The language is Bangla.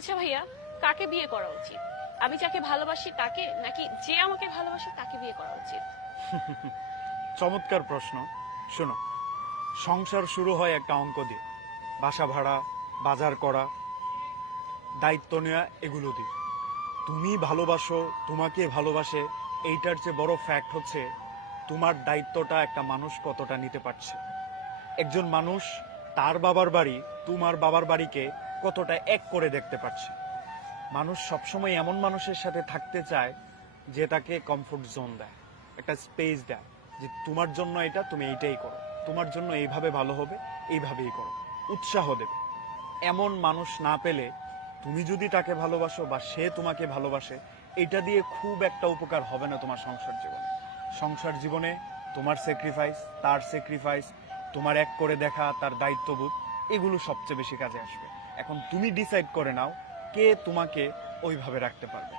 আচ্ছা ভাইয়া, কাকে বিয়ে করা উচিত? আমি যাকে ভালোবাসি তাকে, নাকি যে আমাকে ভালোবাসে তাকে বিয়ে করা উচিত? চমৎকার প্রশ্ন। শোনো, সংসার শুরু হয় একটা অঙ্ক দিয়ে, বাসা ভাড়া, বাজার করা, দায়িত্ব নেওয়া, এগুলো দিয়ে। তুমি ভালোবাসো, তোমাকে ভালোবাসে, এইটার চেয়ে বড় ফ্যাক্ট হচ্ছে তোমার দায়িত্বটা একটা মানুষ কতটা নিতে পারছে। একজন মানুষ তার বাবার বাড়ি তোমার বাবার বাড়িকে কতটা এক করে দেখতে পারছে। মানুষ সবসময় এমন মানুষের সাথে থাকতে চায় যে তাকে কমফোর্ট জোন দেয়, একটা স্পেস দেয়, যে তোমার জন্য এটা, তুমি এইটাই করো, তোমার জন্য এইভাবে ভালো হবে, এইভাবেই করো, উৎসাহ দেবে। এমন মানুষ না পেলে তুমি যদি তাকে ভালোবাসো বা সে তোমাকে ভালোবাসে, এটা দিয়ে খুব একটা উপকার হবে না তোমার সংসার জীবনে। সংসার জীবনে তোমার স্যাক্রিফাইস, তার স্যাক্রিফাইস, তোমার এক করে দেখা, তার দায়িত্ববোধ, এগুলো সবচেয়ে বেশি কাজে আসবে। এখন তুমি ডিসাইড করে নাও কে তোমাকে ওইভাবে রাখতে পারবে।